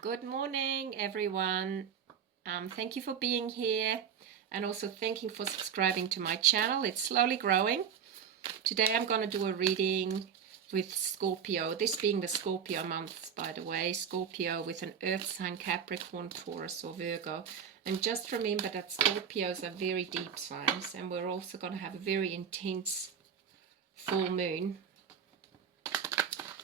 Good morning, everyone. Thank you for being here, and also thank you for subscribing to my channel. It's slowly growing. Today I'm going to do a reading with Scorpio, this being the Scorpio month, by the way. Scorpio with an earth sign, Capricorn, Taurus or Virgo. And just remember that Scorpios are very deep signs, and we're also going to have a very intense full moon.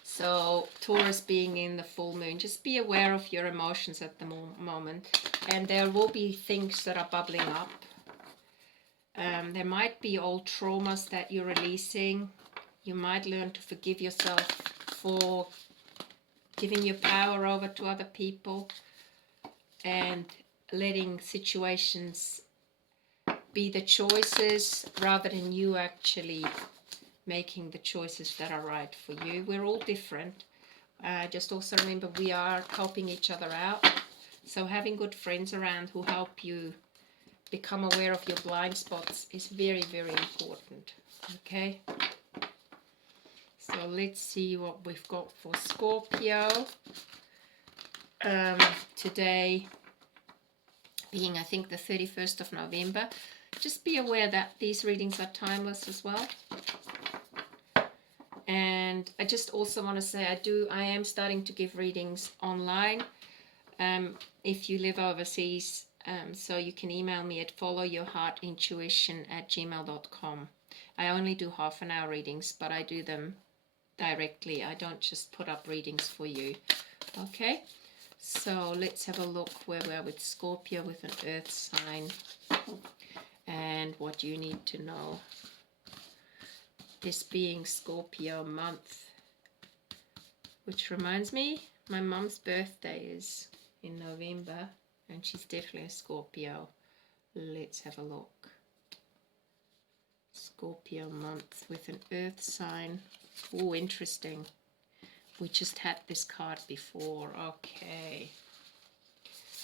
So Taurus being in the full moon, just be aware of your emotions at the moment. And there will be things that are bubbling up. There might be old traumas that you're releasing. You might learn to forgive yourself for giving your power over to other people and letting situations be the choices rather than you actually making the choices that are right for you. We're all different. Just also remember we are helping each other out. So having good friends around who help you become aware of your blind spots is very, very important. Okay? So let's see what we've got for Scorpio. Today being, I think, the 31st of November. Just be aware that these readings are timeless as well. And I just also want to say I am starting to give readings online if you live overseas, so you can email me at followyourheartintuition@gmail.com. I only do half-an-hour readings, but I do them directly. I don't just put up readings for you. Okay, so let's have a look where we are with Scorpio with an earth sign and what you need to know. This being Scorpio month, which reminds me, my mum's birthday is in November, and she's definitely a Scorpio. Let's have a look. Scorpio month with an earth sign. Oh, interesting. We just had this card before. Okay.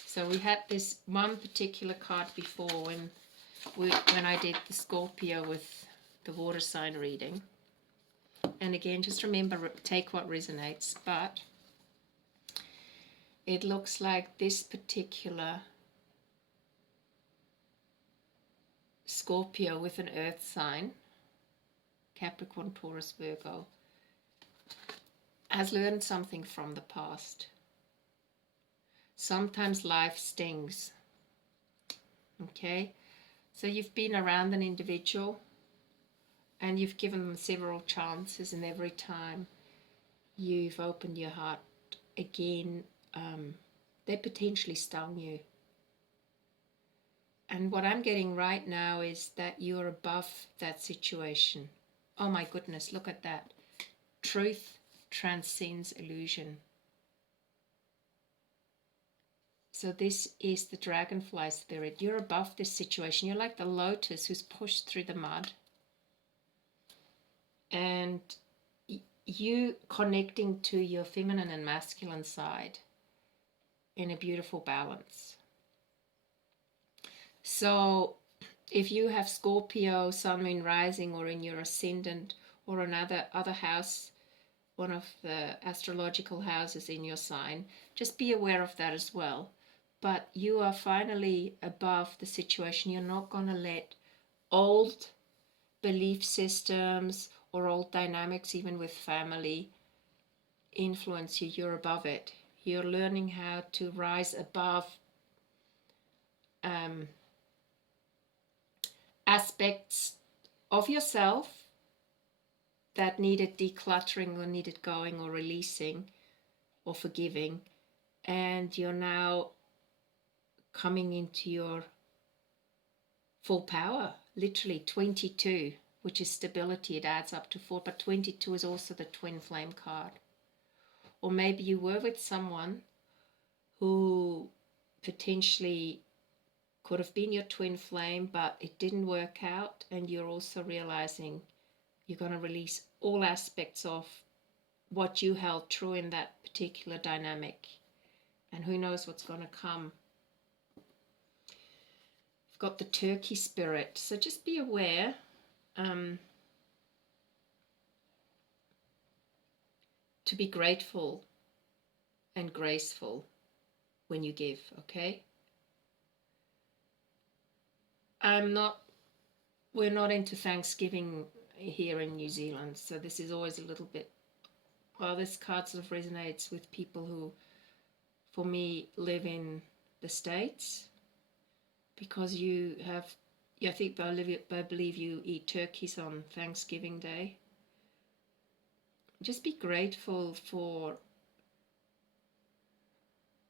So we had this one particular card before when I did the Scorpio with the water sign reading. And again, just remember, take what resonates. But it looks like this particular Scorpio with an earth sign, Capricorn, Taurus, Virgo, has learned something from the past. Sometimes life stings. Okay? So you've been around an individual and you've given them several chances, and every time you've opened your heart again, they potentially stung you. And what I'm getting right now is that you're above that situation. Oh my goodness, look at that. Truth transcends illusion. So this is the dragonfly spirit. You're above this situation. You're like the lotus who's pushed through the mud. And you connecting to your feminine and masculine side in a beautiful balance. So if you have Scorpio, Sun, Moon, Rising, or in your ascendant or another house, one of the astrological houses in your sign, just be aware of that as well. But you are finally above the situation. You're not going to let old belief systems or old dynamics, even with family, influence you. You're above it. You're learning how to rise above aspects of yourself that needed decluttering or needed going or releasing or forgiving, and you're now coming into your full power. Literally 22, which is stability. It adds up to 4, but 22 is also the Twinflame card. Or maybe you were with someone who potentially could have been your twin flame, but it didn't work out, and you're also realizing you're going to release all aspects of what you held true in that particular dynamic, and who knows what's going to come. I've got the turkey spirit, so just be aware. To be grateful and graceful when you give, okay? We're not into Thanksgiving here in New Zealand, so this is always a little bit, well, this card sort of resonates with people who, for me, live in the States, because I believe you eat turkeys on Thanksgiving Day. Just be grateful for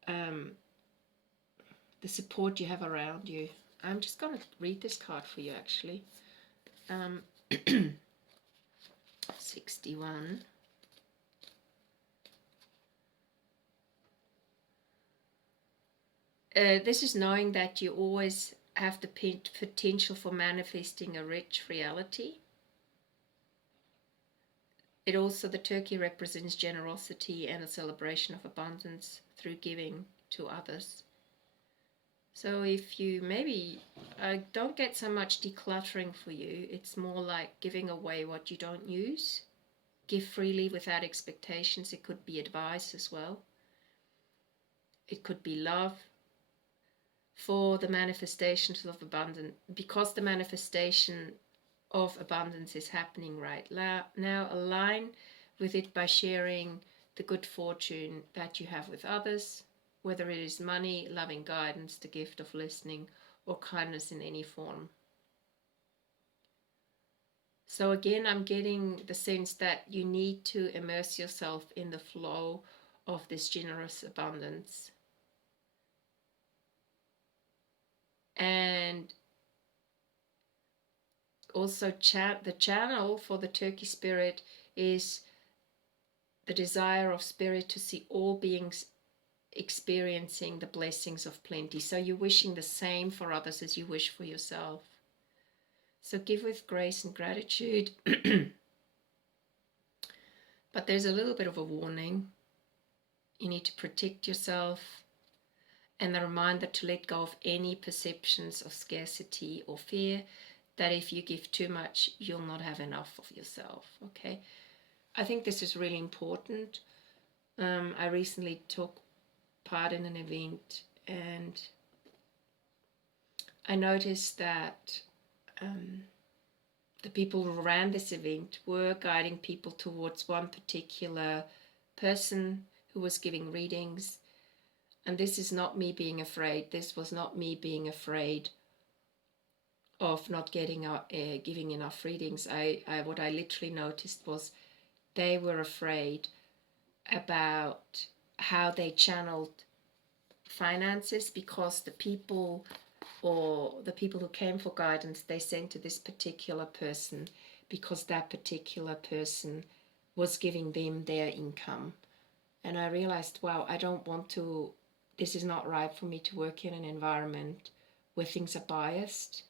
the support you have around you. I'm just going to read this card for you, actually. 61. This is knowing that you always have the potential for manifesting a rich reality. It also, the turkey represents generosity and a celebration of abundance through giving to others. So if you maybe don't get so much decluttering for you, it's more like giving away what you don't use. Give freely without expectations. It could be advice as well. It could be love. For the manifestations of abundance, because the manifestation of abundance is happening right now, align with it by sharing the good fortune that you have with others, whether it is money, loving guidance, the gift of listening, or kindness in any form. So again, I'm getting the sense that you need to immerse yourself in the flow of this generous abundance. And also the channel for the turkey spirit is the desire of spirit to see all beings experiencing the blessings of plenty. So you're wishing the same for others as you wish for yourself. So give with grace and gratitude. But there's a little bit of a warning. You need to protect yourself, and the reminder to let go of any perceptions of scarcity or fear that if you give too much, you'll not have enough of yourself, okay? I think this is really important. I recently took part in an event, and I noticed that the people who ran this event were guiding people towards one particular person who was giving readings. And this is not me being afraid. This was not me being afraid of not giving enough readings. What I literally noticed was they were afraid about how they channeled finances, because the people who came for guidance, they sent to this particular person because that particular person was giving them their income. And I realized, wow, this is not right for me to work in an environment where things are biased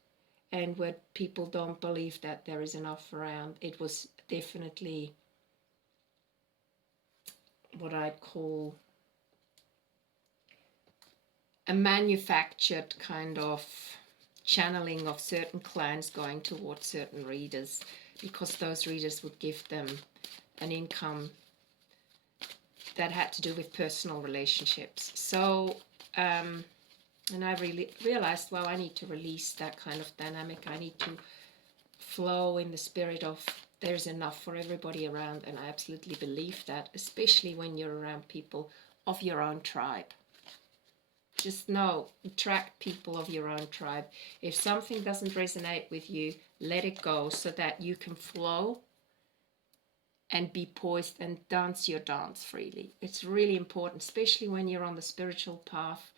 and where people don't believe that there is enough around. It was definitely what I'd call a manufactured kind of channeling of certain clients going towards certain readers, because those readers would give them an income that had to do with personal relationships. So, and I really realized, well, I need to release that kind of dynamic. I need to flow in the spirit of there's enough for everybody around, and I absolutely believe that, especially when you're around people of your own tribe. Just know, attract people of your own tribe. If something doesn't resonate with you, let it go so that you can flow and be poised and dance your dance freely. It's really important, especially when you're on the spiritual path,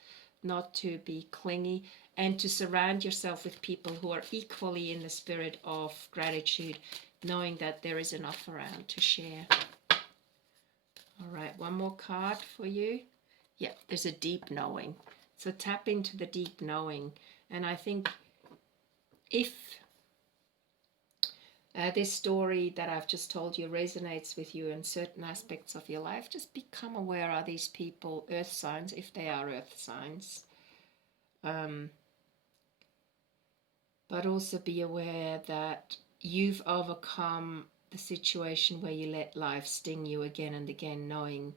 not to be clingy, and to surround yourself with people who are equally in the spirit of gratitude, knowing that there is enough around to share. All right, one more card for you. Yeah, there's a deep knowing. So tap into the deep knowing. And I think if this story that I've just told you resonates with you in certain aspects of your life, just become aware, are these people earth signs, if they are earth signs. But also be aware that you've overcome the situation where you let life sting you again and again, knowing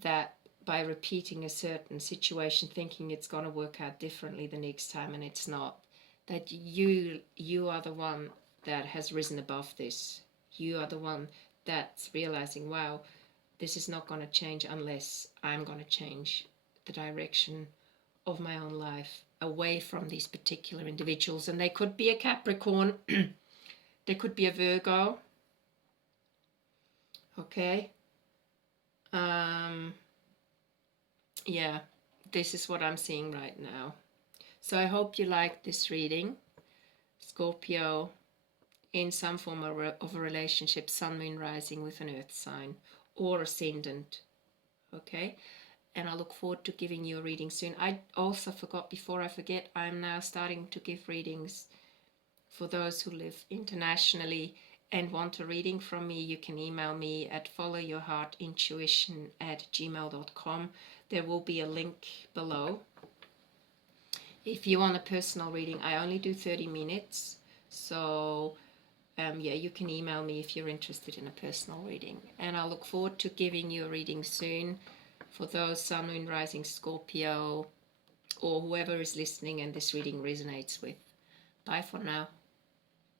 that by repeating a certain situation, thinking it's going to work out differently the next time, and it's not. That you are the one that has risen above this. You are the one that's realizing, wow, this is not going to change unless I'm going to change the direction of my own life away from these particular individuals. And they could be a Capricorn, they could be a Virgo. Okay. Yeah, this is what I'm seeing right now. So I hope you like this reading, Scorpio, in some form of a relationship, sun, moon, rising with an earth sign or ascendant. Okay, and I look forward to giving you a reading soon. I also forgot, before I forget, I'm now starting to give readings for those who live internationally and want a reading from me. You can email me at followyourheartintuition@gmail.com. There will be a link below. If you want a personal reading, I only do 30 minutes. So yeah, you can email me if you're interested in a personal reading. And I look forward to giving you a reading soon for those sun, moon, rising Scorpio, or whoever is listening and this reading resonates with. Bye for now.